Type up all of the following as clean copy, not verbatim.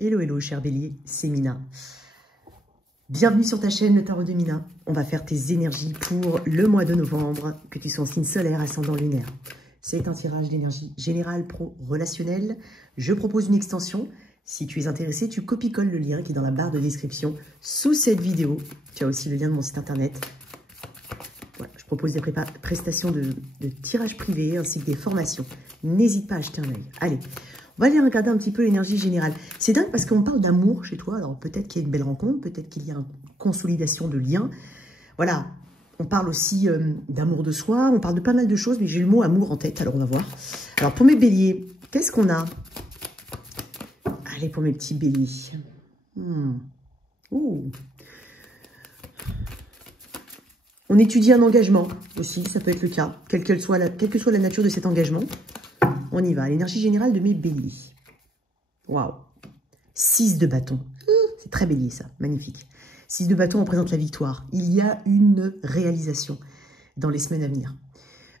Hello, hello, cher Bélier, c'est Mina. Bienvenue sur ta chaîne, le Tarot de Mina. On va faire tes énergies pour le mois de novembre, que tu sois en signe solaire, ascendant lunaire. C'est un tirage d'énergie générale pro-relationnelle. Je propose une extension. Si tu es intéressé, tu copies-colles le lien qui est dans la barre de description sous cette vidéo. Tu as aussi le lien de mon site internet. Voilà, je propose des prestations de tirage privé ainsi que des formations. N'hésite pas à jeter un œil. Allez, on va aller regarder un petit peu l'énergie générale. C'est dingue parce qu'on parle d'amour chez toi. Alors peut-être qu'il y a une belle rencontre, peut-être qu'il y a une consolidation de liens. Voilà, on parle aussi d'amour de soi. On parle de pas mal de choses, mais j'ai le mot amour en tête. Alors on va voir. Alors pour mes béliers, qu'est-ce qu'on a? Allez, pour mes petits béliers. Ouh. On étudie un engagement aussi, ça peut être le cas, quelle que soit la nature de cet engagement. On y va, l'énergie générale de mes béliers. Waouh, 6 de bâton. C'est très bélier ça, magnifique. 6 de bâton représente la victoire. Il y a une réalisation dans les semaines à venir.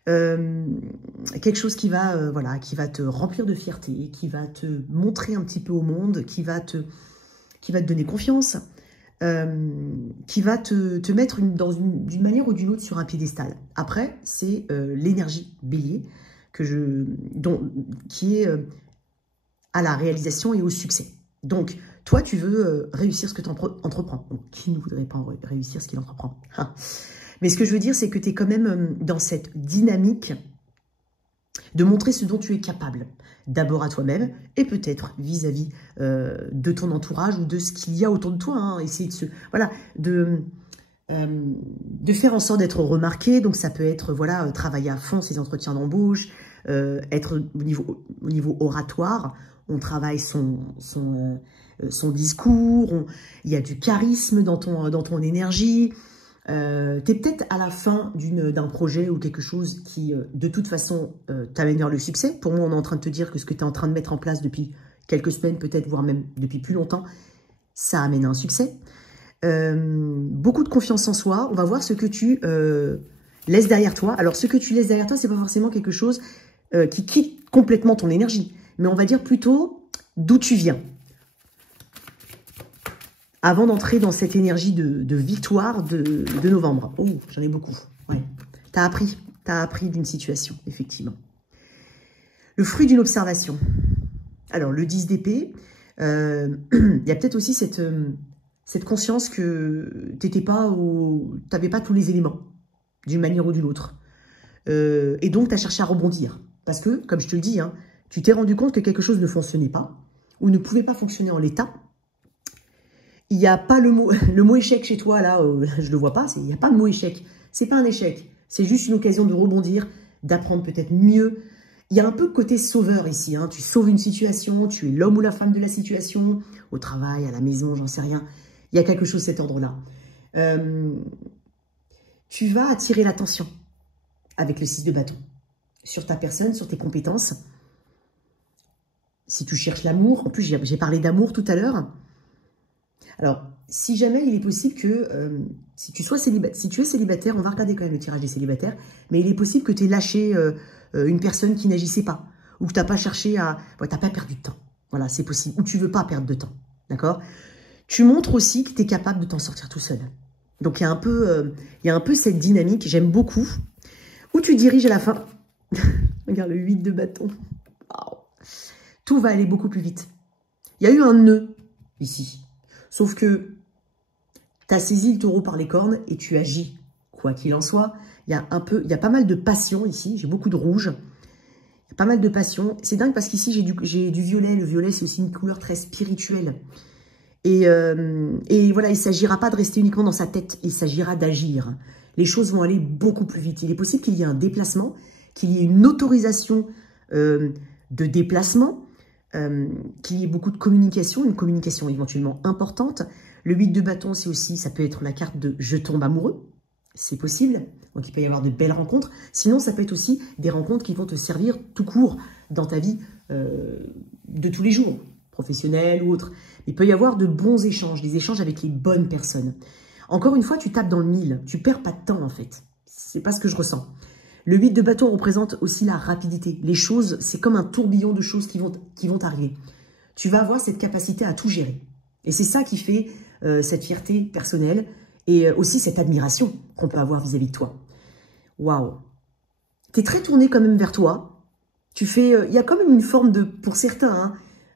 Quelque chose qui va, voilà, qui va te remplir de fierté, qui va te montrer un petit peu au monde, qui va te donner confiance. Qui va te mettre d'une manière ou d'une autre sur un piédestal. Après, c'est l'énergie bélier qui est à la réalisation et au succès. Donc, toi, tu veux réussir ce que tu entreprends. Donc, qui ne voudrait pas réussir ce qu'il entreprend? Mais ce que je veux dire, c'est que tu es quand même dans cette dynamique de montrer ce dont tu es capable. D'abord à toi-même et peut-être vis-à-vis de ton entourage ou de ce qu'il y a autour de toi. Hein. Essayer de faire en sorte d'être remarqué. Donc ça peut être voilà, travailler à fond ses entretiens d'embauche, être au niveau oratoire. On travaille son discours. Il y a du charisme dans ton énergie. Tu es peut-être à la fin d'un projet ou quelque chose qui, de toute façon, t'amène vers le succès. Pour moi, on est en train de te dire que ce que tu es en train de mettre en place depuis quelques semaines, peut-être, voire même depuis plus longtemps, ça amène à un succès. Beaucoup de confiance en soi. On va voir ce que tu laisses derrière toi. Alors, ce que tu laisses derrière toi, c'est pas forcément quelque chose qui quitte complètement ton énergie. Mais on va dire plutôt d'où tu viens. Avant d'entrer dans cette énergie de victoire de novembre. Oh, j'en ai beaucoup. Ouais. T'as appris d'une situation, effectivement. Le fruit d'une observation. Alors, le 10 d'épée, il y a peut-être aussi cette conscience que t'avais pas tous les éléments, d'une manière ou d'une autre. Et donc, tu as cherché à rebondir. Parce que, comme je te le dis, hein, tu t'es rendu compte que quelque chose ne fonctionnait pas, ou ne pouvait pas fonctionner en l'état. Il n'y a pas le mot échec chez toi, là, je ne le vois pas, il n'y a pas de mot échec. C'est pas un échec, c'est juste une occasion de rebondir, d'apprendre peut-être mieux. Il y a un peu de côté sauveur ici, hein. Tu sauves une situation, tu es l'homme ou la femme de la situation, au travail, à la maison, j'en sais rien. Il y a quelque chose de cet ordre-là. Tu vas attirer l'attention avec le 6 de bâton sur ta personne, sur tes compétences. Si tu cherches l'amour, en plus j'ai parlé d'amour tout à l'heure. Alors, si jamais il est possible que, si tu es célibataire, on va regarder quand même le tirage des célibataires, mais il est possible que tu aies lâché une personne qui n'agissait pas, ou que tu n'as pas cherché à... Ouais, tu n'as pas perdu de temps. Voilà, c'est possible. Ou tu ne veux pas perdre de temps, d'accord? Tu montres aussi que tu es capable de t'en sortir tout seul. Donc, il y a un peu cette dynamique, j'aime beaucoup, où tu diriges à la fin. Regarde, le 8 de bâton. Wow. Tout va aller beaucoup plus vite. Il y a eu un nœud ici. Sauf que tu as saisi le taureau par les cornes et tu agis. Quoi qu'il en soit, il y a pas mal de passion ici. J'ai beaucoup de rouge. Il y a pas mal de passion. C'est dingue parce qu'ici, j'ai du violet. Le violet, c'est aussi une couleur très spirituelle. Et voilà, il ne s'agira pas de rester uniquement dans sa tête. Il s'agira d'agir. Les choses vont aller beaucoup plus vite. Il est possible qu'il y ait un déplacement, qu'il y ait une autorisation de déplacement, qu'il y ait beaucoup de communication, une communication éventuellement importante. Le 8 de bâton, c'est aussi, ça peut être la carte de « je tombe amoureux », c'est possible. Donc, il peut y avoir de belles rencontres. Sinon, ça peut être aussi des rencontres qui vont te servir tout court dans ta vie de tous les jours, professionnelle ou autre. Il peut y avoir de bons échanges, des échanges avec les bonnes personnes. Encore une fois, tu tapes dans le mille. Tu perds pas de temps, en fait. C'est pas ce que je ressens. Le 8 de bâton représente aussi la rapidité. Les choses, c'est comme un tourbillon de choses qui vont arriver. tu vas avoir cette capacité à tout gérer. Et c'est ça qui fait cette fierté personnelle et aussi cette admiration qu'on peut avoir vis-à-vis de toi. Waouh! Tu es très tourné quand même vers toi. Tu fais, il y a quand même une forme de, pour certains,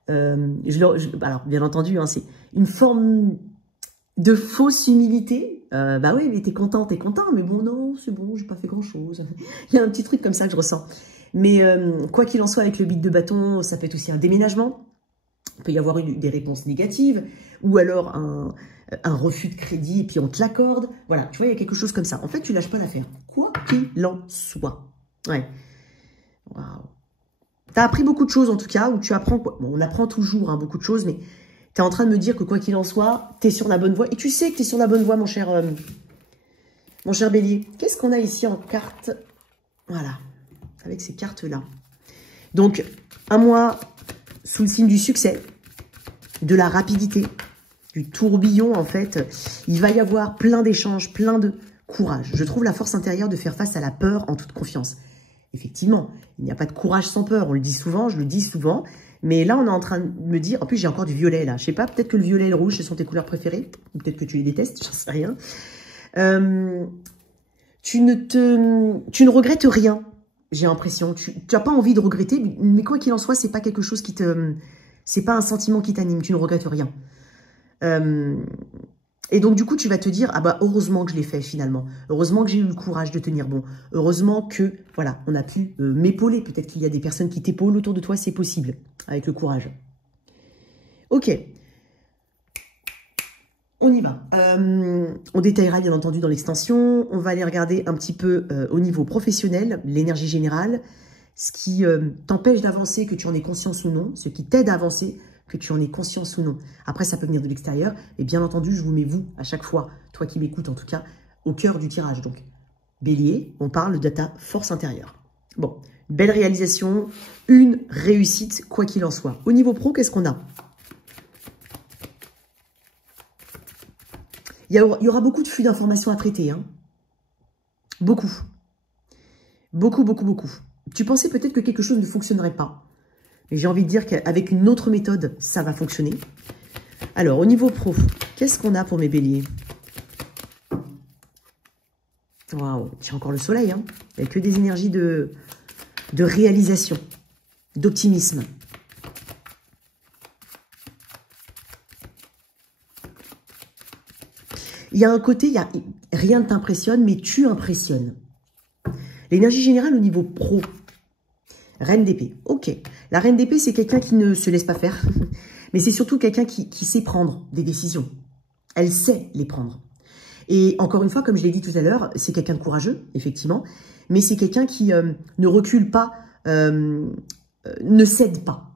hein, alors bien entendu, hein, c'est une forme de fausse humilité. Bah oui, mais t'es content, mais bon, non, c'est bon, j'ai pas fait grand-chose. Il y a un petit truc comme ça que je ressens. Mais quoi qu'il en soit, avec le beat de bâton, ça peut être aussi un déménagement. Il peut y avoir des réponses négatives, ou alors un refus de crédit, et puis on te l'accorde. Voilà, tu vois, il y a quelque chose comme ça. En fait, tu lâches pas l'affaire. Quoi qu'il en soit. Ouais. Waouh. Tu as appris beaucoup de choses, en tout cas, où tu apprends quoi. Bon, on apprend toujours hein, beaucoup de choses, mais tu es en train de me dire que quoi qu'il en soit, tu es sur la bonne voie. Et tu sais que tu es sur la bonne voie, mon cher Bélier. Qu'est-ce qu'on a ici en carte? Voilà, avec ces cartes-là. Donc, un mois sous le signe du succès, de la rapidité, du tourbillon, en fait. Il va y avoir plein d'échanges, plein de courage. Je trouve la force intérieure de faire face à la peur en toute confiance. Effectivement, il n'y a pas de courage sans peur. On le dit souvent, je le dis souvent. Mais là, on est en train de me dire... En plus, j'ai encore du violet, là. Je sais pas, peut-être que le violet et le rouge, ce sont tes couleurs préférées. Ou peut-être que tu les détestes, j'en sais rien. Tu ne regrettes rien, j'ai l'impression. Tu n'as pas envie de regretter, mais quoi qu'il en soit, c'est pas quelque chose qui te... C'est pas un sentiment qui t'anime, tu ne regrettes rien. Et donc, du coup, tu vas te dire, ah bah, heureusement que je l'ai fait, finalement. Heureusement que j'ai eu le courage de tenir bon. Heureusement que, voilà, on a pu m'épauler. Peut-être qu'il y a des personnes qui t'épaulent autour de toi, c'est possible, avec le courage. Ok. On y va. On détaillera, bien entendu, dans l'extension. On va aller regarder un petit peu au niveau professionnel, l'énergie générale, ce qui t'empêche d'avancer, que tu en aies conscience ou non, ce qui t'aide à avancer, que tu en aies conscience ou non. Après, ça peut venir de l'extérieur. Et bien entendu, je vous mets vous, à chaque fois, toi qui m'écoutes en tout cas, au cœur du tirage. Donc, Bélier, on parle de ta force intérieure. Bon, belle réalisation, une réussite, quoi qu'il en soit. Au niveau pro, qu'est-ce qu'on a? Il y aura beaucoup de flux d'informations à traiter. Hein. Beaucoup. Beaucoup, beaucoup, beaucoup. Tu pensais peut-être que quelque chose ne fonctionnerait pas. Mais j'ai envie de dire qu'avec une autre méthode, ça va fonctionner. Alors, au niveau pro, qu'est-ce qu'on a pour mes béliers? Waouh, j'ai encore le soleil. Hein. Il n'y a que des énergies de réalisation, d'optimisme. Il y a un côté, rien ne t'impressionne, mais tu impressionnes. L'énergie générale au niveau pro. Reine d'épée. Ok. La reine d'épée, c'est quelqu'un qui ne se laisse pas faire. Mais c'est surtout quelqu'un qui sait prendre des décisions. Elle sait les prendre. Et encore une fois, comme je l'ai dit tout à l'heure, c'est quelqu'un de courageux, effectivement. Mais c'est quelqu'un qui ne recule pas, ne cède pas.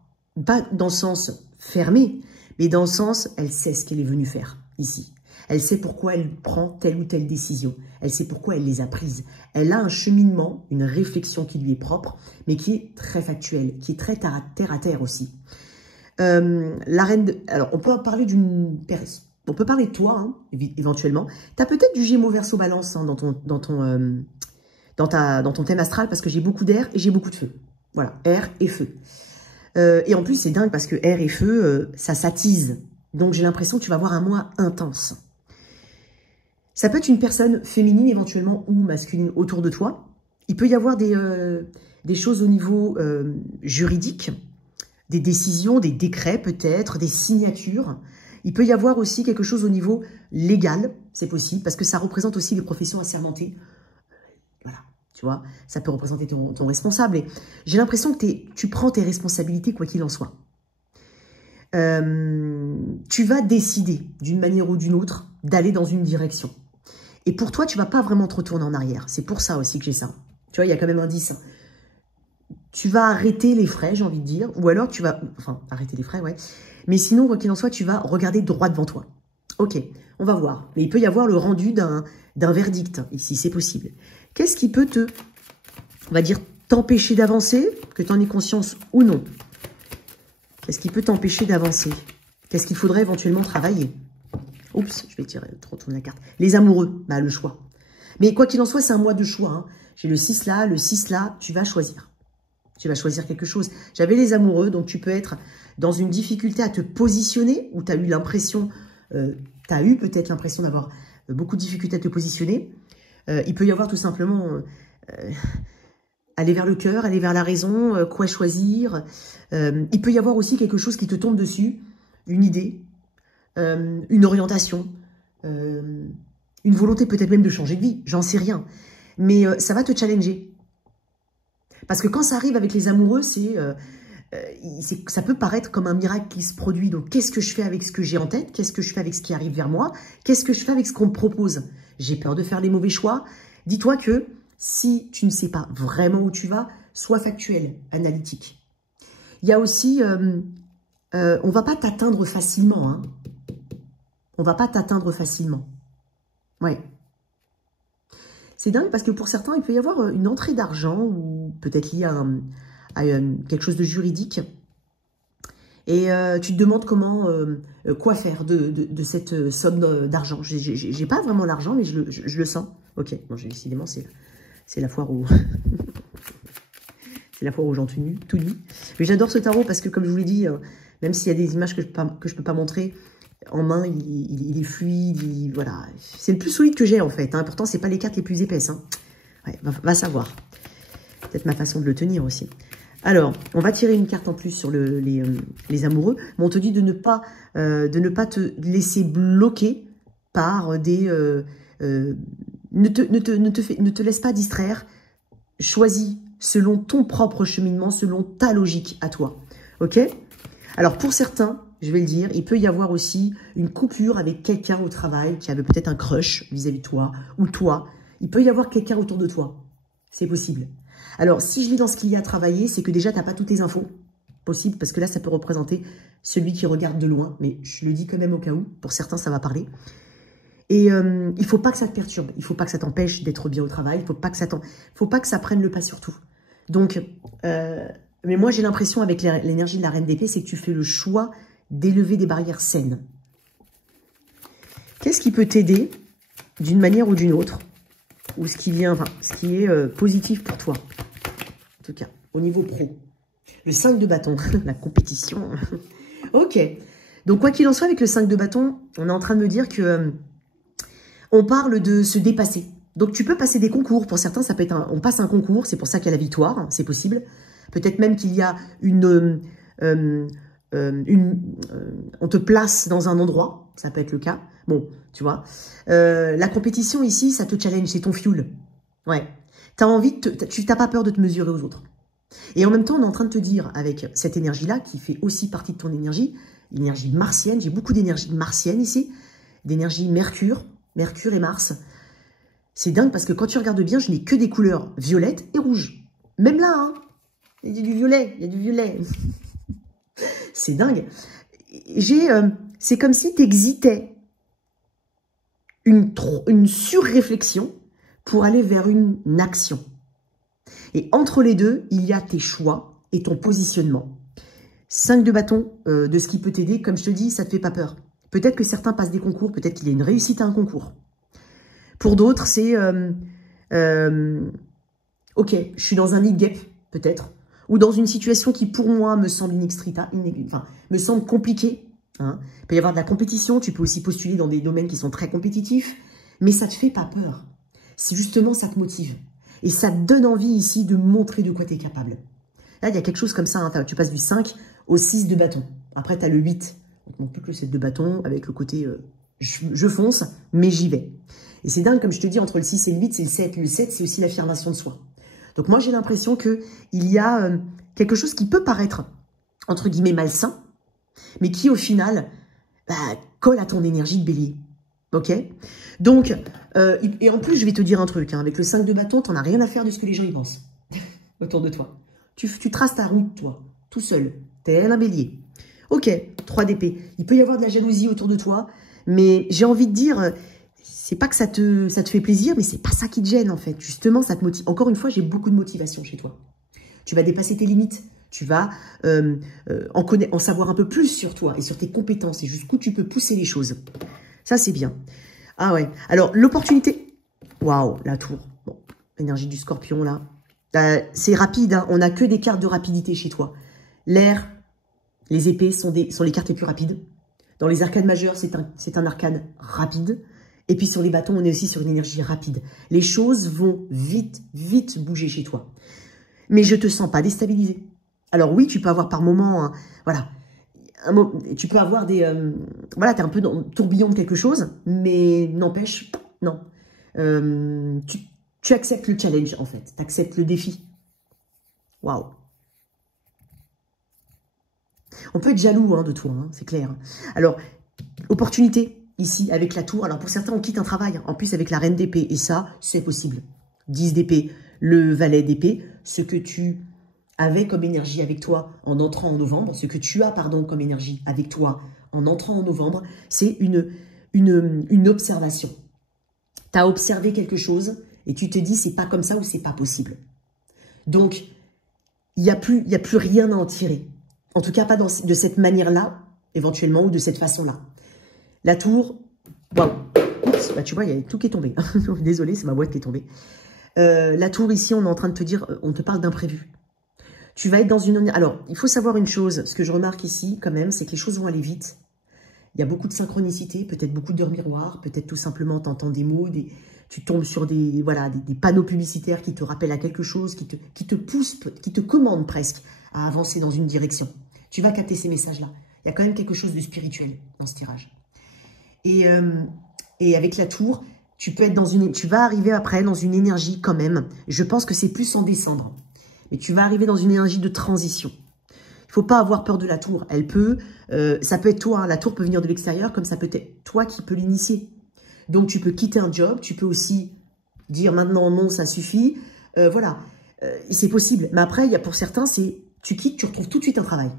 Pas dans le sens fermé, mais dans le sens, elle sait ce qu'elle est venue faire ici. Elle sait pourquoi elle prend telle ou telle décision. Elle sait pourquoi elle les a prises. Elle a un cheminement, une réflexion qui lui est propre, mais qui est très factuelle, qui est très terre à terre aussi. La reine alors, on peut parler d'une personne. On peut parler de toi, hein, éventuellement. Tu as peut-être du Gémeaux Verseau Balance hein, dans ton thème astral, parce que j'ai beaucoup d'air et j'ai beaucoup de feu. Voilà, air et feu. Et en plus, c'est dingue parce que air et feu, ça s'attise. Donc, j'ai l'impression que tu vas avoir un mois intense. Ça peut être une personne féminine éventuellement ou masculine autour de toi. Il peut y avoir des choses au niveau juridique, des décisions, des décrets peut-être, des signatures. Il peut y avoir aussi quelque chose au niveau légal, c'est possible, parce que ça représente aussi les professions assermentées. Voilà, tu vois, ça peut représenter ton responsable. Et j'ai l'impression que tu prends tes responsabilités quoi qu'il en soit. Tu vas décider d'une manière ou d'une autre d'aller dans une direction. Et pour toi, tu vas pas vraiment te retourner en arrière. C'est pour ça aussi que j'ai ça. Tu vois, il y a quand même un 10. Tu vas arrêter les frais, j'ai envie de dire. Ou alors tu vas... Enfin, arrêter les frais, ouais. Mais sinon, quoi qu'il en soit, tu vas regarder droit devant toi. Ok, on va voir. Mais il peut y avoir le rendu d'un verdict, ici, c'est possible. Qu'est-ce qui peut on va dire, t'empêcher d'avancer, que tu en aies conscience ou non? Qu'est-ce qui peut t'empêcher d'avancer? Qu'est-ce qu'il faudrait éventuellement travailler? Oups, je vais retourner la carte. Les amoureux, bah, le choix. Mais quoi qu'il en soit, c'est un mois de choix. Hein. J'ai le 6 là, tu vas choisir. Tu vas choisir quelque chose. J'avais les amoureux, donc tu peux être dans une difficulté à te positionner, où tu as eu l'impression, tu as eu peut-être l'impression d'avoir beaucoup de difficultés à te positionner. Il peut y avoir tout simplement aller vers le cœur, aller vers la raison, quoi choisir. Il peut y avoir aussi quelque chose qui te tombe dessus, une idée, une orientation, une volonté peut-être même de changer de vie, j'en sais rien. Mais ça va te challenger. Parce que quand ça arrive avec les amoureux, ça peut paraître comme un miracle qui se produit. Donc, qu'est-ce que je fais avec ce que j'ai en tête? Qu'est-ce que je fais avec ce qui arrive vers moi? Qu'est-ce que je fais avec ce qu'on me propose? J'ai peur de faire les mauvais choix. Dis-toi que si tu ne sais pas vraiment où tu vas, sois factuel, analytique. Il y a aussi, on ne va pas t'atteindre facilement. Hein. On ne va pas t'atteindre facilement. Ouais. C'est dingue parce que pour certains, il peut y avoir une entrée d'argent ou peut-être lié à quelque chose de juridique. Et tu te demandes quoi faire de cette somme d'argent. J'ai pas vraiment l'argent, mais je le sens. Ok, bon, décidément, c'est la foire où... c'est la foire aux gens tout nus. Mais j'adore ce tarot parce que, comme je vous l'ai dit, même s'il y a des images que je peux pas montrer, en main, il est fluide, voilà. C'est le plus solide que j'ai, en fait. Hein. Pourtant, c'est pas les cartes les plus épaisses. Hein. Ouais, va savoir. Peut-être ma façon de le tenir aussi. Alors, on va tirer une carte en plus sur les amoureux. Mais on te dit de ne pas te laisser bloquer par des... ne te laisse pas distraire. Choisis selon ton propre cheminement, selon ta logique à toi. Ok? Alors, pour certains... Je vais le dire, il peut y avoir aussi une coupure avec quelqu'un au travail qui avait peut-être un crush vis-à-vis de toi ou toi. Il peut y avoir quelqu'un autour de toi. C'est possible. Alors, si je lis dans ce qu'il y a à travailler, c'est que déjà, tu n'as pas toutes tes infos. Possible, parce que là, ça peut représenter celui qui regarde de loin. Mais je le dis quand même au cas où. Pour certains, ça va parler. Et il ne faut pas que ça te perturbe. Il ne faut pas que ça t'empêche d'être bien au travail. Il ne faut pas que ça prenne le pas sur tout. Donc, mais moi, j'ai l'impression, avec l'énergie de la Reine d'épée, c'est que tu fais le choix d'élever des barrières saines. Qu'est-ce qui peut t'aider d'une manière ou d'une autre, ou ce qui est positif pour toi, en tout cas, au niveau pro? Le 5 de bâton, la compétition. Ok. Donc, quoi qu'il en soit, avec le 5 de bâton, on est en train de me dire que on parle de se dépasser. Donc, tu peux passer des concours. Pour certains, ça peut être on passe un concours, c'est pour ça qu'il y a la victoire, hein, c'est possible. Peut-être même qu'il y a on te place dans un endroit, ça peut être le cas. Bon, tu vois. La compétition ici, ça te challenge, c'est ton fuel. Ouais. Tu n'as pas peur de te mesurer aux autres. Et en même temps, on est en train de te dire, avec cette énergie-là, qui fait aussi partie de ton énergie, l'énergie martienne, j'ai beaucoup d'énergie martienne ici, d'énergie Mercure et Mars. C'est dingue parce que quand tu regardes bien, je n'ai que des couleurs violettes et rouges. Même là, hein, il y a du violet, C'est dingue. C'est comme si tu exitais une surréflexion pour aller vers une action. Et entre les deux, il y a tes choix et ton positionnement. 5 de bâton, de ce qui peut t'aider, comme je te dis, ça ne te fait pas peur. Peut-être que certains passent des concours, peut-être qu'il y a une réussite à un concours. Pour d'autres, c'est... ok, je suis dans un lead gap, peut-être. Ou dans une situation qui, pour moi, me semble me semble compliquée. Hein. Il peut y avoir de la compétition, tu peux aussi postuler dans des domaines qui sont très compétitifs, mais ça ne te fait pas peur. C'est justement, ça te motive. Et ça te donne envie ici de montrer de quoi tu es capable. Là, il y a quelque chose comme ça, hein, tu passes du 5 au 6 de bâton. Après, tu as le 8. Donc, non plus que le 7 de bâton, avec le côté je fonce, mais j'y vais. Et c'est dingue, comme je te dis, entre le 6 et le 8, c'est le 7. Le 7, c'est aussi l'affirmation de soi. Donc moi, j'ai l'impression qu'il y a quelque chose qui peut paraître, entre guillemets, malsain, mais qui, au final, colle à ton énergie de bélier. Ok? Donc, et en plus, je vais te dire un truc. Hein, avec le 5 de bâton, tu n'en as rien à faire de ce que les gens y pensent autour de toi. Tu traces ta route, toi, tout seul. Tel un bélier. Ok, 3 d'épée. Il peut y avoir de la jalousie autour de toi, mais j'ai envie de dire... C'est pas que ça te fait plaisir, mais c'est pas ça qui te gêne, en fait. Justement, ça te motive. Encore une fois, j'ai beaucoup de motivation chez toi. Tu vas dépasser tes limites. Tu vas en savoir un peu plus sur toi et sur tes compétences et jusqu'où tu peux pousser les choses. Ça, c'est bien. Ah ouais. Alors, l'opportunité. Waouh, la tour. Bon, énergie du scorpion, là. C'est rapide, hein. On n'a que des cartes de rapidité chez toi. L'air, les épées sont les cartes les plus rapides. Dans les arcades majeures, c'est un arcade rapide. Et puis sur les bâtons, on est aussi sur une énergie rapide. Les choses vont vite, vite bouger chez toi. Mais je te sens pas déstabilisé. Alors oui, tu peux avoir par moments, hein, voilà, tu peux avoir des... voilà, tu es un peu dans le tourbillon de quelque chose, mais n'empêche, non. Tu acceptes le challenge, en fait. Tu acceptes le défi. Waouh. On peut être jaloux hein, de toi, hein, c'est clair. Alors, opportunité, ici, avec la tour. Alors, pour certains, on quitte un travail. En plus, avec la reine d'épée. Et ça, c'est possible. 10 d'épée, le valet d'épée. Ce que tu avais comme énergie avec toi en entrant en novembre. Ce que tu as, pardon, comme énergie avec toi en entrant en novembre. C'est une observation. Tu as observé quelque chose et tu te dis, c'est pas comme ça ou c'est pas possible. Donc, il n'y a plus rien à en tirer. En tout cas, pas de cette manière-là, éventuellement, ou de cette façon-là. La tour, waouh, oups, bah tu vois, il y a tout qui est tombé. Désolé, c'est ma boîte qui est tombée. La tour, ici, on est en train de te dire, on te parle d'imprévu. Tu vas être dans une... Alors, il faut savoir une chose, ce que je remarque ici, quand même, c'est que les choses vont aller vite. Il y a beaucoup de synchronicité, peut-être beaucoup d'heures miroirs, peut-être tout simplement, tu entends des mots, tu tombes sur des panneaux publicitaires qui te rappellent à quelque chose, qui te poussent, qui te commandent presque à avancer dans une direction. Tu vas capter ces messages-là. Il y a quand même quelque chose de spirituel dans ce tirage. Et avec la tour, tu vas arriver après dans une énergie quand même. Je pense que c'est plus en descendre. Mais tu vas arriver dans une énergie de transition. Il ne faut pas avoir peur de la tour. Elle peut, ça peut être toi, hein, la tour peut venir de l'extérieur, comme ça peut être toi qui peux l'initier. Donc tu peux quitter un job, tu peux aussi dire maintenant non, ça suffit. Voilà, c'est possible. Mais après, il y a pour certains, c'est tu quittes, tu retrouves tout de suite un travail.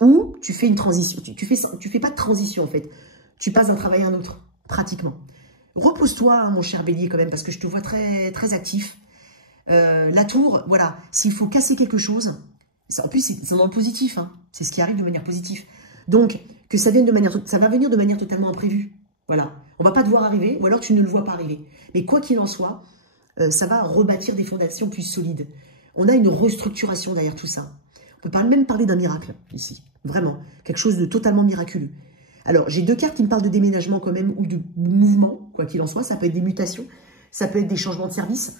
Ou tu fais une transition. Tu fais pas de transition en fait. Tu passes d'un travail à un autre, pratiquement. Repose-toi, hein, mon cher Bélier, quand même, parce que je te vois très, très actif. La tour, voilà, s'il faut casser quelque chose, en plus, c'est dans le positif, hein, c'est ce qui arrive de manière positive. Donc, que ça vienne ça va venir de manière totalement imprévue. Voilà, on va pas te voir arriver, ou alors tu ne le vois pas arriver. Mais quoi qu'il en soit, ça va rebâtir des fondations plus solides. On a une restructuration derrière tout ça. On peut même parler d'un miracle, ici. Vraiment, quelque chose de totalement miraculeux. Alors, j'ai deux cartes qui me parlent de déménagement quand même, ou de mouvement, quoi qu'il en soit. Ça peut être des mutations, ça peut être des changements de service.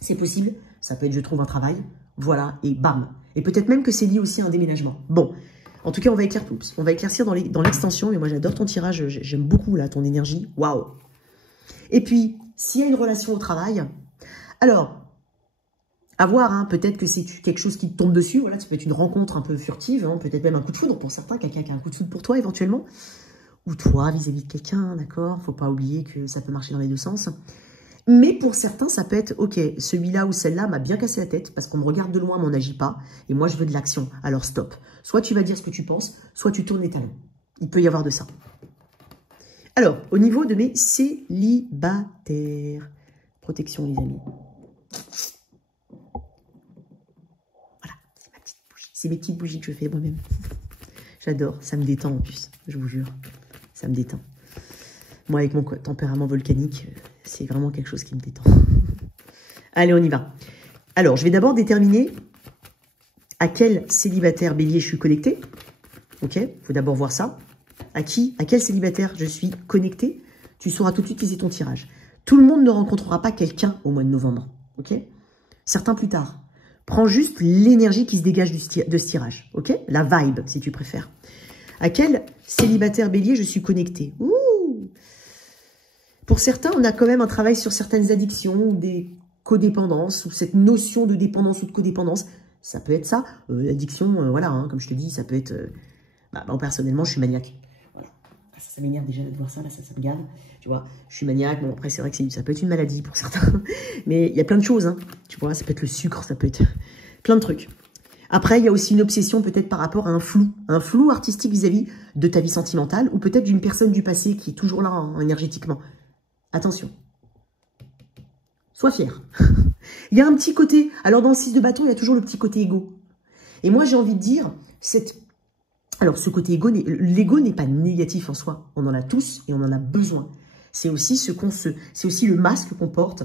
C'est possible, ça peut être je trouve un travail, voilà, et bam. Et peut-être même que c'est lié aussi à un déménagement. Bon, en tout cas, on va éclaircir dans l'extension, mais moi j'adore ton tirage, j'aime beaucoup là, ton énergie, waouh. Et puis, s'il y a une relation au travail, alors, à voir, hein, peut-être que c'est quelque chose qui te tombe dessus, voilà, ça peut être une rencontre un peu furtive, hein, peut-être même un coup de foudre pour certains, quelqu'un qui a un coup de foudre pour toi éventuellement, ou toi vis-à-vis de quelqu'un, d'accord, faut pas oublier que ça peut marcher dans les deux sens. Mais pour certains, ça peut être, ok, celui-là ou celle-là m'a bien cassé la tête parce qu'on me regarde de loin, mais on n'agit pas. Et moi, je veux de l'action. Alors, stop. Soit tu vas dire ce que tu penses, soit tu tournes les talons. Il peut y avoir de ça. Alors, au niveau de mes célibataires. Protection, les amis. Voilà, c'est ma petite bougie. C'est mes petites bougies que je fais moi-même. J'adore, ça me détend en plus, je vous jure. Ça me détend. Moi, avec mon tempérament volcanique, c'est vraiment quelque chose qui me détend. Allez, on y va. Alors, je vais d'abord déterminer à quel célibataire bélier je suis connecté. Ok, il faut d'abord voir ça. À quel célibataire je suis connecté. Tu sauras tout de suite utiliser ton tirage. Tout le monde ne rencontrera pas quelqu'un au mois de novembre. Ok, certains plus tard. Prends juste l'énergie qui se dégage de ce tirage. Ok, la vibe, si tu préfères. À quel célibataire bélier je suis connecté. Ouh. Pour certains, on a quand même un travail sur certaines addictions ou des codépendances ou cette notion de dépendance ou de codépendance. Ça peut être ça. L'addiction, voilà, hein, comme je te dis, ça peut être... personnellement, je suis maniaque. Voilà. Ça m'énerve déjà de voir ça, là, ça me garde. Tu vois, je suis maniaque. Bon, après, c'est vrai que ça peut être une maladie pour certains. Mais il y a plein de choses, hein. Tu vois, ça peut être le sucre, ça peut être plein de trucs. Après, il y a aussi une obsession peut-être par rapport à un flou artistique vis-à-vis de ta vie sentimentale ou peut-être d'une personne du passé qui est toujours là, hein, énergétiquement. Attention. Sois fier. Il y a un petit côté... Alors, dans le 6 de bâton, il y a toujours le petit côté égo. Et moi, j'ai envie de dire... Alors, ce côté égo, l'ego n'est pas négatif en soi. On en a tous et on en a besoin. C'est aussi c'est aussi le masque qu'on porte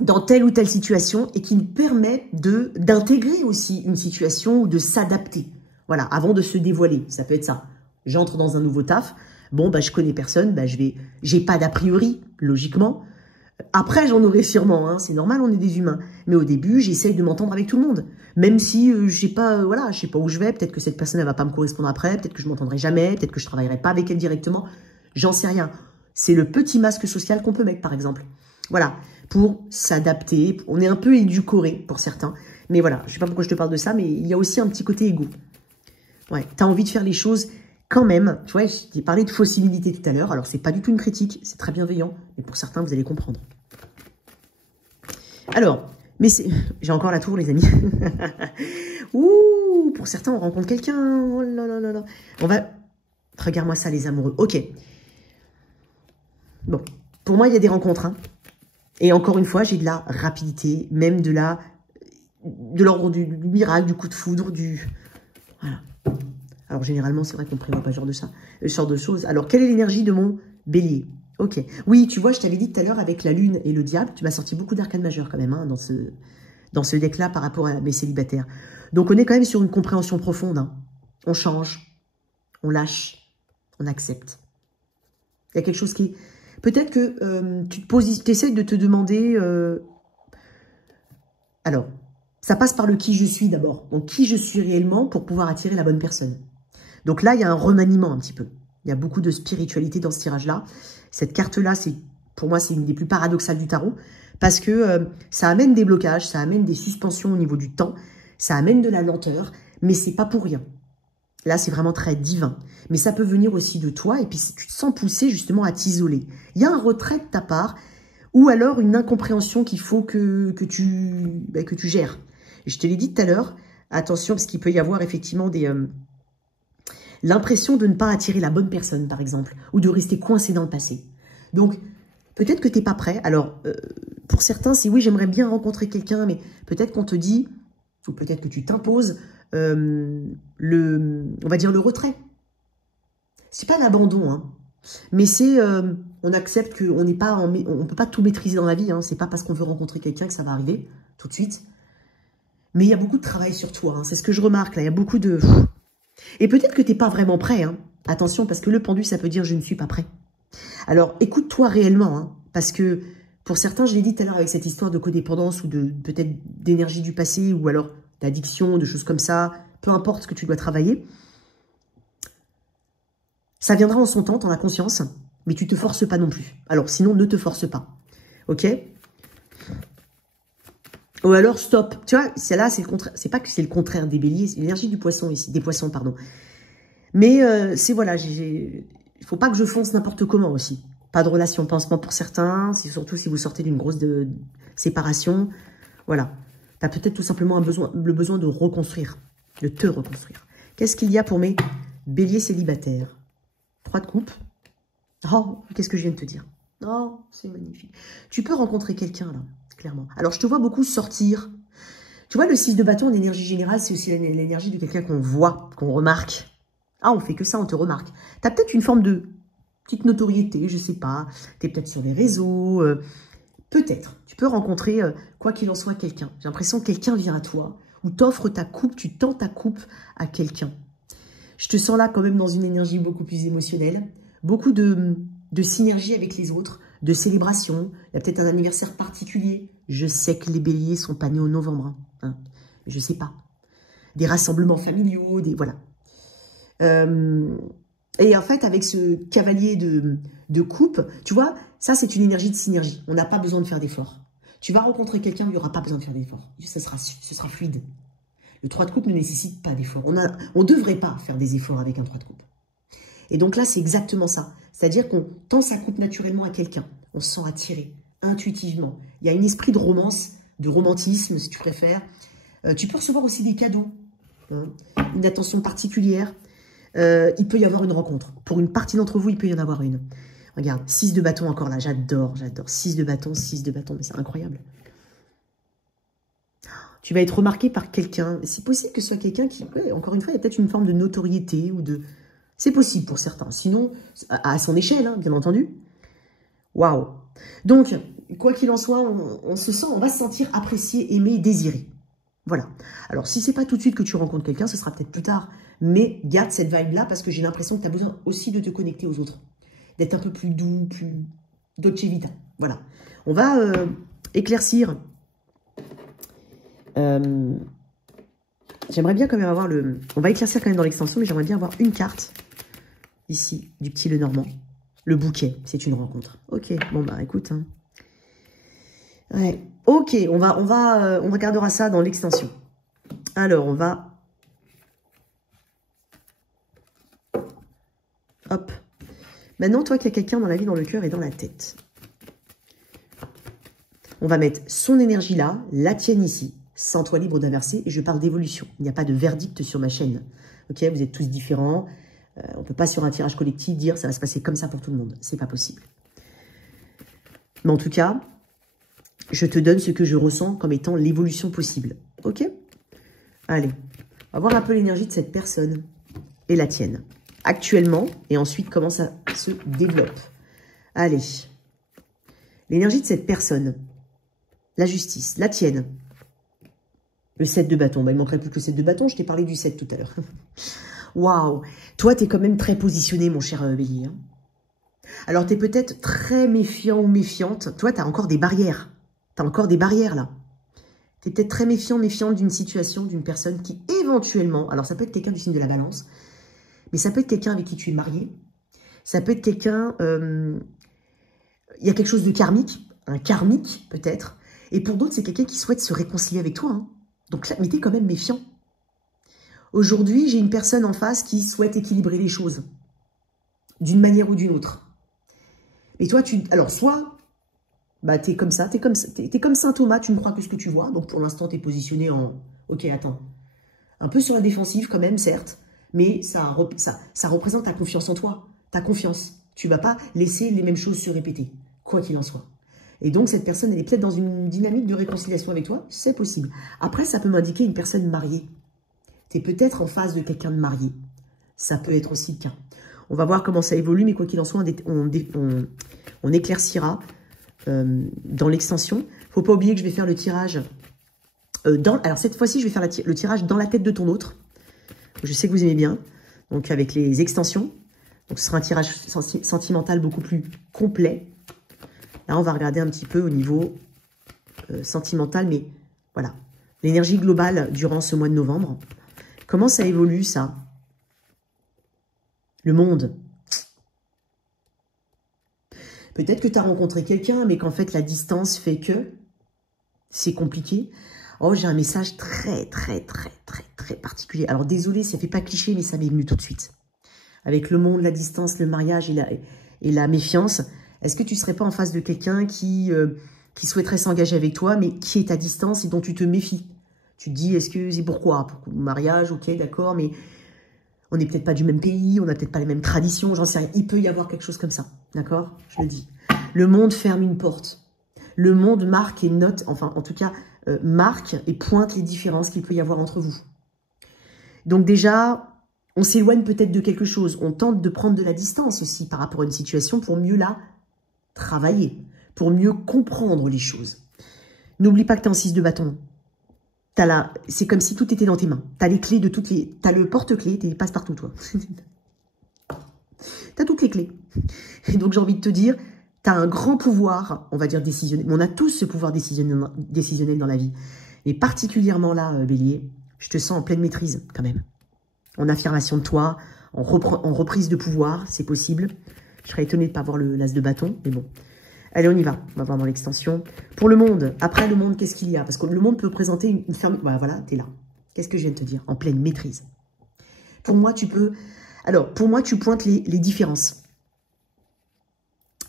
dans telle ou telle situation et qui nous permet d'intégrer aussi une situation ou de s'adapter. Voilà, avant de se dévoiler, ça peut être ça. J'entre dans un nouveau taf, bon, bah, je connais personne, bah, j'ai pas d'a priori, logiquement. Après, j'en aurai sûrement, hein, c'est normal, on est des humains. Mais au début, j'essaye de m'entendre avec tout le monde. Même si j'ai pas, voilà, je sais pas où je vais, peut-être que cette personne, elle va pas me correspondre après, peut-être que je m'entendrai jamais, peut-être que je travaillerai pas avec elle directement, j'en sais rien. C'est le petit masque social qu'on peut mettre, par exemple. Voilà, pour s'adapter. On est un peu édulcoré pour certains. Mais voilà, je sais pas pourquoi je te parle de ça, mais il y a aussi un petit côté égo. Ouais, tu as envie de faire les choses quand même. Tu vois, j'ai parlé de possibilité tout à l'heure. Alors, c'est pas du tout une critique, c'est très bienveillant. Mais pour certains, vous allez comprendre. Alors, mais c'est... J'ai encore la tour, les amis. Ouh, pour certains, on rencontre quelqu'un. Oh là là là là. On va... Regarde-moi ça, les amoureux. Ok. Bon, pour moi, il y a des rencontres, hein. Et encore une fois, j'ai de la rapidité, même de l'ordre du miracle, du coup de foudre, du... Voilà. Alors, généralement, c'est vrai qu'on ne prévoit pas ce genre de choses. Alors, quelle est l'énergie de mon bélier? Ok. Oui, tu vois, je t'avais dit tout à l'heure, avec la lune et le diable, tu m'as sorti beaucoup d'arcanes majeures quand même, hein, dans ce deck-là par rapport à mes célibataires. Donc, on est quand même sur une compréhension profonde, hein. On change, on lâche, on accepte. Il y a quelque chose qui... Peut-être que tu essaies de te demander... Alors, ça passe par le qui je suis d'abord. Donc, qui je suis réellement pour pouvoir attirer la bonne personne. Donc là, il y a un remaniement un petit peu. Il y a beaucoup de spiritualité dans ce tirage-là. Cette carte-là, pour moi, c'est une des plus paradoxales du tarot. Parce que ça amène des blocages, ça amène des suspensions au niveau du temps. Ça amène de la lenteur, mais c'est pas pour rien. Là, c'est vraiment très divin. Mais ça peut venir aussi de toi, et puis si tu te sens poussé justement à t'isoler. Il y a un retrait de ta part, ou alors une incompréhension qu'il faut que tu gères. Et je te l'ai dit tout à l'heure, attention, parce qu'il peut y avoir effectivement l'impression de ne pas attirer la bonne personne, par exemple, ou de rester coincé dans le passé. Donc, peut-être que tu n'es pas prêt. Alors, pour certains, c'est oui, j'aimerais bien rencontrer quelqu'un, mais peut-être qu'on te dit, ou peut-être que tu t'imposes, on va dire le retrait. C'est pas l'abandon, hein, mais c'est on accepte qu'on n'est pas, on peut pas tout maîtriser dans la vie. Hein, c'est pas parce qu'on veut rencontrer quelqu'un que ça va arriver tout de suite. Mais il y a beaucoup de travail sur toi. Hein, c'est ce que je remarque là. Il y a beaucoup de et peut-être que t'es pas vraiment prêt. Hein. Attention, parce que le pendu, ça peut dire je ne suis pas prêt. Alors écoute-toi réellement, hein, parce que pour certains, je l'ai dit tout à l'heure avec cette histoire de codépendance ou de peut-être d'énergie du passé ou alors d'addiction, de choses comme ça, peu importe ce que tu dois travailler. Ça viendra en son temps, t'en as conscience, mais tu te forces pas non plus. Alors sinon, ne te force pas. Ok? Ou alors stop. Tu vois, là, c'est le contraire. C'est pas que c'est le contraire des béliers, c'est l'énergie du poisson ici, des poissons, pardon. Mais c'est voilà, il faut pas que je fonce n'importe comment aussi. Pas de relation pansement pour certains, c'est surtout si vous sortez d'une grosse séparation. Voilà. Tu as peut-être tout simplement le besoin de reconstruire, de te reconstruire. Qu'est-ce qu'il y a pour mes béliers célibataires? 3 de coupe. Oh, qu'est-ce que je viens de te dire? Oh, c'est magnifique. Tu peux rencontrer quelqu'un, là, clairement. Alors, je te vois beaucoup sortir. Tu vois, le 6 de bâton en énergie générale, c'est aussi l'énergie de quelqu'un qu'on voit, qu'on remarque. Ah, on fait que ça, on te remarque. Tu as peut-être une forme de petite notoriété, je sais pas. Tu es peut-être sur les réseaux. Peut-être. Tu peux rencontrer, quoi qu'il en soit, quelqu'un. J'ai l'impression que quelqu'un vient à toi ou t'offre ta coupe, tu tends ta coupe à quelqu'un. Je te sens là quand même dans une énergie beaucoup plus émotionnelle. Beaucoup de synergie avec les autres, de célébration. Il y a peut-être un anniversaire particulier. Je sais que les béliers sont pas nés au novembre. Hein. Je sais pas. Des rassemblements familiaux, voilà. Et en fait, avec ce cavalier de coupe, tu vois, ça, c'est une énergie de synergie. On n'a pas besoin de faire d'efforts. Tu vas rencontrer quelqu'un, il n'y aura pas besoin de faire d'efforts. Ce sera fluide. Le 3 de coupe ne nécessite pas d'efforts. On ne devrait pas faire des efforts avec un 3 de coupe. Et donc là, c'est exactement ça. C'est-à-dire qu'on tend sa coupe naturellement à quelqu'un. On se sent attiré, intuitivement. Il y a un esprit de romance, de romantisme, si tu préfères. Tu peux recevoir aussi des cadeaux, hein, une attention particulière. Il peut y avoir une rencontre. Pour une partie d'entre vous, il peut y en avoir une. Regarde, 6 de bâton encore là. J'adore, j'adore. 6 de bâton, mais c'est incroyable. Tu vas être remarqué par quelqu'un. C'est possible que ce soit quelqu'un qui, ouais, encore une fois, il y a peut-être une forme de notoriété ou de... C'est possible pour certains. Sinon, à son échelle, hein, bien entendu. Waouh. Donc, quoi qu'il en soit, on se sent, on va se sentir apprécié, aimé, désiré. Voilà. Alors, si c'est pas tout de suite que tu rencontres quelqu'un, ce sera peut-être plus tard. Mais garde cette vibe-là parce que j'ai l'impression que tu as besoin aussi de te connecter aux autres. D'être un peu plus doux, plus dolce vita. Voilà. On va éclaircir. J'aimerais bien quand même avoir le... On va éclaircir quand même dans l'extension, mais j'aimerais bien avoir une carte, ici, du petit Lenormand. Le bouquet, c'est une rencontre. Ok, bon bah écoute. Hein. Ouais, ok, on regardera ça dans l'extension. Alors, on va... Hop. Maintenant, toi qui as quelqu'un dans la vie, dans le cœur et dans la tête. On va mettre son énergie là, la tienne ici. Sans toi libre d'inverser, et je parle d'évolution. Il n'y a pas de verdict sur ma chaîne. Ok, vous êtes tous différents. On ne peut pas sur un tirage collectif dire ça va se passer comme ça pour tout le monde. C'est pas possible. Mais en tout cas, je te donne ce que je ressens comme étant l'évolution possible. Ok? Allez, on va voir un peu l'énergie de cette personne et la tienne. Actuellement, et ensuite comment ça se développe. Allez. L'énergie de cette personne. La justice, la tienne. Le 7 de bâton. Bah, il ne manquerait plus que le 7 de bâton. Je t'ai parlé du 7 tout à l'heure. Waouh. Toi, tu es quand même très positionné, mon cher Bélier. Hein. Alors, tu es peut-être très méfiant ou méfiante. Toi, tu as encore des barrières. Tu as encore des barrières, là. Tu es peut-être très méfiant, méfiante d'une situation, d'une personne qui, éventuellement... Alors, ça peut être quelqu'un du signe de la balance. Mais ça peut être quelqu'un avec qui tu es marié. Ça peut être quelqu'un... Il y a quelque chose de karmique. Un karmique, peut-être. Et pour d'autres, c'est quelqu'un qui souhaite se réconcilier avec toi. Hein. Donc là, mais t'es quand même méfiant. Aujourd'hui, j'ai une personne en face qui souhaite équilibrer les choses. D'une manière ou d'une autre. Et toi, alors, soit, bah, t'es comme ça, t'es comme Saint Thomas, tu ne crois que ce que tu vois. Donc, pour l'instant, t'es positionné en... Ok, attends. Un peu sur la défensive, quand même, certes. Mais ça représente ta confiance en toi. Ta confiance. Tu ne vas pas laisser les mêmes choses se répéter. Quoi qu'il en soit. Et donc, cette personne, elle est peut-être dans une dynamique de réconciliation avec toi. C'est possible. Après, ça peut m'indiquer une personne mariée. Tu es peut-être en face de quelqu'un de marié. Ça peut être aussi le cas. On va voir comment ça évolue, mais quoi qu'il en soit, on éclaircira dans l'extension. Il ne faut pas oublier que je vais faire le tirage. Alors, cette fois-ci, je vais faire le tirage dans la tête de ton autre. Je sais que vous aimez bien. Donc, avec les extensions. Donc, ce sera un tirage sentimental beaucoup plus complet. Là, on va regarder un petit peu au niveau sentimental, mais voilà. L'énergie globale durant ce mois de novembre. Comment ça évolue, ça? Le monde. Peut-être que tu as rencontré quelqu'un, mais qu'en fait, la distance fait que c'est compliqué. Oh, j'ai un message très particulier. Alors, désolé, ça fait pas cliché, mais ça m'est venu tout de suite. Avec le monde, la distance, le mariage et la méfiance... Est-ce que tu ne serais pas en face de quelqu'un qui souhaiterait s'engager avec toi, mais qui est à distance et dont tu te méfies? Tu te dis, est-ce que c'est pourquoi? Pour le mariage, ok, d'accord, mais on n'est peut-être pas du même pays, on n'a peut-être pas les mêmes traditions, j'en sais rien. Il peut y avoir quelque chose comme ça, d'accord? Je le dis. Le monde ferme une porte. Le monde marque et note, enfin, en tout cas, marque et pointe les différences qu'il peut y avoir entre vous. Donc déjà, on s'éloigne peut-être de quelque chose. On tente de prendre de la distance aussi par rapport à une situation pour mieux la travailler, pour mieux comprendre les choses. N'oublie pas que tu es en 6 de bâton. C'est comme si tout était dans tes mains. Tu as les clés de toutes les... Tu as le porte-clés, tu passes partout, toi. Tu as toutes les clés. Et donc, j'ai envie de te dire, tu as un grand pouvoir, on va dire décisionnel. On a tous ce pouvoir décisionnel dans la vie. Et particulièrement là, Bélier, je te sens en pleine maîtrise, quand même. En affirmation de toi, en reprise de pouvoir, c'est possible. Je serais étonnée de ne pas voir l'as de bâton, mais bon. Allez, on y va. On va voir dans l'extension. Pour le monde, après le monde, qu'est-ce qu'il y a? Parce que le monde peut présenter une ferme... Voilà, t'es là. Qu'est-ce que je viens de te dire? En pleine maîtrise. Pour moi, tu peux... Alors, pour moi, tu pointes les différences.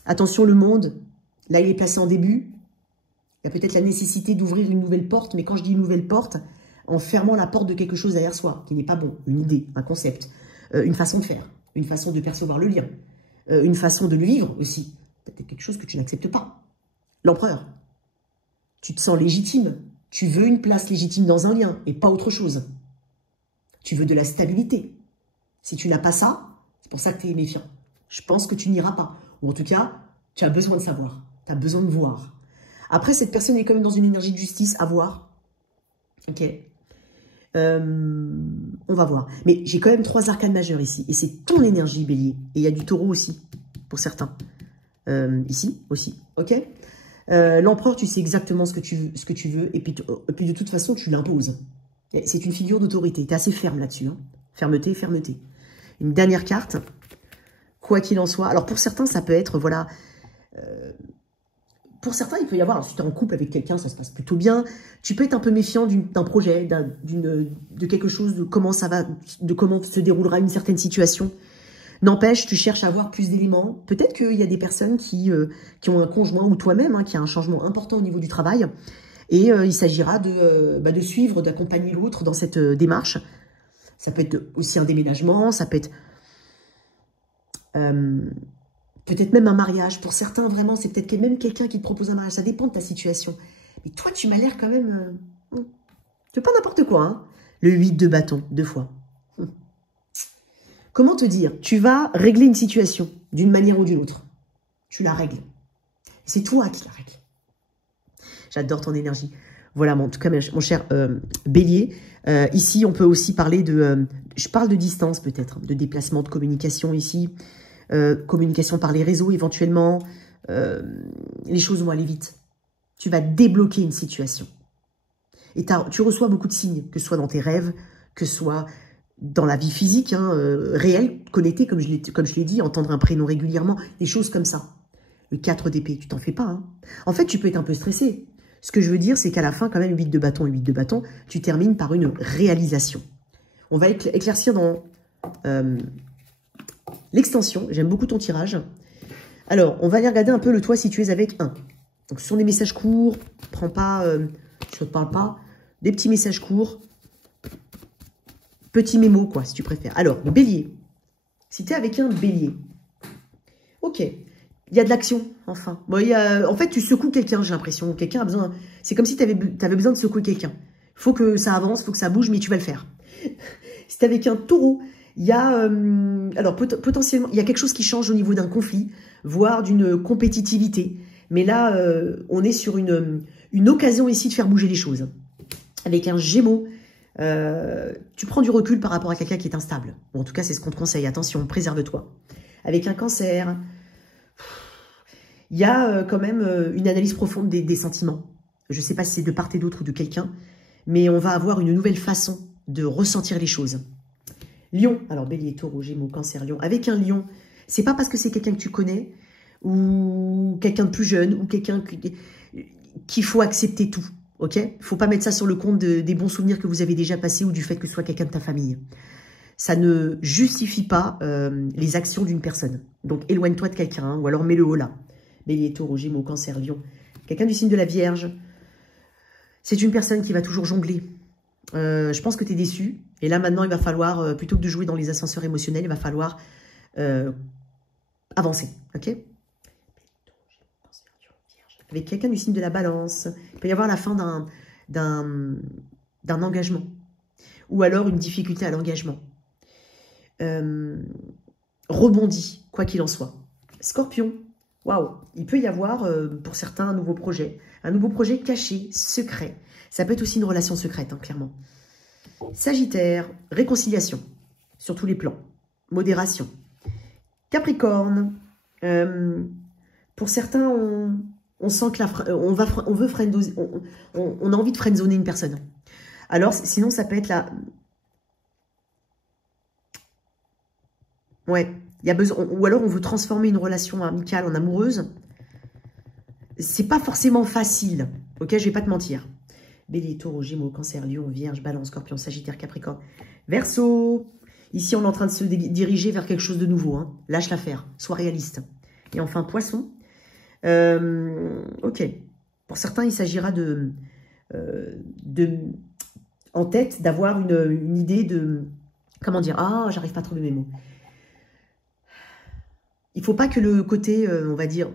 Attention, le monde, là, il est placé en début. Il y a peut-être la nécessité d'ouvrir une nouvelle porte, mais quand je dis une nouvelle porte, en fermant la porte de quelque chose derrière soi, qui n'est pas bon. Une idée, un concept, une façon de faire, une façon de percevoir le lien. Une façon de le vivre aussi. Peut-être quelque chose que tu n'acceptes pas. L'empereur. Tu te sens légitime. Tu veux une place légitime dans un lien et pas autre chose. Tu veux de la stabilité. Si tu n'as pas ça, c'est pour ça que tu es méfiant. Je pense que tu n'iras pas. Ou en tout cas, tu as besoin de savoir. Tu as besoin de voir. Après, cette personne est quand même dans une énergie de justice, à voir. Ok. On va voir. Mais j'ai quand même 3 arcanes majeurs ici. Et c'est ton énergie, Bélier. Et il y a du taureau aussi, pour certains. Ici aussi, ok. L'empereur, tu sais exactement ce que tu veux. Et puis de toute façon, tu l'imposes. C'est une figure d'autorité. Tu es assez ferme là-dessus. Hein. Fermeté, fermeté. Une dernière carte. Quoi qu'il en soit. Alors pour certains, ça peut être, voilà... pour certains, il peut y avoir, alors, si tu es en couple avec quelqu'un, ça se passe plutôt bien. Tu peux être un peu méfiant d'un projet, de quelque chose, de comment ça va, de comment se déroulera une certaine situation. N'empêche, tu cherches à avoir plus d'éléments. Peut-être qu'il y a des personnes qui ont un conjoint ou toi-même, hein, qui a un changement important au niveau du travail. Et il s'agira de suivre, d'accompagner l'autre dans cette démarche. Ça peut être aussi un déménagement, ça peut être... peut-être même un mariage. Pour certains, vraiment, c'est peut-être même quelqu'un qui te propose un mariage. Ça dépend de ta situation. Mais toi, tu m'as l'air quand même... tu veux pas n'importe quoi, hein. Le 8 de bâton, 2 fois. Comment te dire? Tu vas régler une situation d'une manière ou d'une autre. Tu la règles. C'est toi qui la règles. J'adore ton énergie. Voilà, en tout cas, mon cher Bélier. Ici, on peut aussi parler de... je parle de distance peut-être, de déplacement, de communication ici. Communication par les réseaux éventuellement. Les choses vont aller vite. Tu vas débloquer une situation. Et tu reçois beaucoup de signes, que ce soit dans tes rêves, que ce soit dans la vie physique, hein, réelle, connectée, comme je l'ai dit, entendre un prénom régulièrement, des choses comme ça. Le 4 d'épée, tu t'en fais pas. Hein. En fait, tu peux être un peu stressé. Ce que je veux dire, c'est qu'à la fin, quand même, 8 de bâton et 8 de bâton, tu termines par une réalisation. On va éclaircir dans l'extension. J'aime beaucoup ton tirage. Alors, on va aller regarder un peu le toi si tu es avec 1. Donc, ce sont des messages courts. Prends pas, je ne te parle pas. Des petits messages courts. Petits mémos, quoi, si tu préfères. Alors, Bélier. Si tu es avec un Bélier. Ok. Il y a de l'action, enfin. Bon, en fait, tu secoues quelqu'un, j'ai l'impression. Quelqu'un a besoin... C'est comme si tu avais besoin de secouer quelqu'un. Il faut que ça avance, il faut que ça bouge, mais tu vas le faire. Si tu es avec un taureau, il y a... alors, potentiellement, il y a quelque chose qui change au niveau d'un conflit, voire d'une compétitivité. Mais là, on est sur une occasion ici de faire bouger les choses. Avec un Gémeaux, tu prends du recul par rapport à quelqu'un qui est instable. Bon, en tout cas, c'est ce qu'on te conseille. Attention, préserve-toi. Avec un Cancer... il y a quand même une analyse profonde des sentiments. Je ne sais pas si c'est de part et d'autre ou de quelqu'un, mais on va avoir une nouvelle façon de ressentir les choses. Lion, alors Bélier, Taureau, Gémeaux, Cancer, Lion. Avec un Lion, c'est pas parce que c'est quelqu'un que tu connais ou quelqu'un de plus jeune ou quelqu'un qu'il faut accepter tout. Ok? Il ne faut pas mettre ça sur le compte des bons souvenirs que vous avez déjà passés ou du fait que ce soit quelqu'un de ta famille. Ça ne justifie pas les actions d'une personne. Donc éloigne-toi de quelqu'un, hein, ou alors mets le haut là. Bélier, Taureau, Gémeaux, Cancer, Lion. Quelqu'un du signe de la Vierge. C'est une personne qui va toujours jongler. Je pense que tu es déçu. Et là, maintenant, il va falloir, plutôt que de jouer dans les ascenseurs émotionnels, il va falloir avancer. Ok? Avec quelqu'un du signe de la Balance. Il peut y avoir la fin d'un engagement. Ou alors une difficulté à l'engagement. Rebondis, quoi qu'il en soit. Scorpion. Waouh, il peut y avoir, pour certains, un nouveau projet caché, secret. Ça peut être aussi une relation secrète, hein, clairement. Sagittaire, réconciliation, sur tous les plans. Modération. Capricorne, pour certains, on sent que on veut friendzoner, on a envie de friendzoner une personne. Alors, sinon, ça peut être la... Ouais. Il y a besoin, ou alors on veut transformer une relation amicale en amoureuse. C'est pas forcément facile. Ok, je vais pas te mentir. Bélier, Taureau, Gémeaux, Cancer, Lion, Vierge, Balance, Scorpion, Sagittaire, Capricorne. Verseau. Ici, on est en train de se diriger vers quelque chose de nouveau. Hein. Lâche l'affaire. Sois réaliste. Et enfin, Poisson. Ok. Pour certains, il s'agira en tête d'avoir une idée de... Comment dire? Ah, j'arrive pas à trouver mes mots. Il ne faut pas que le côté, on va dire,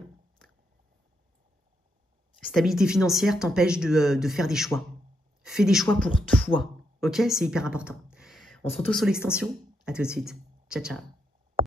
stabilité financière t'empêche de faire des choix. Fais des choix pour toi, ok? C'est hyper important. On se retrouve sur l'extension. À tout de suite. Ciao, ciao.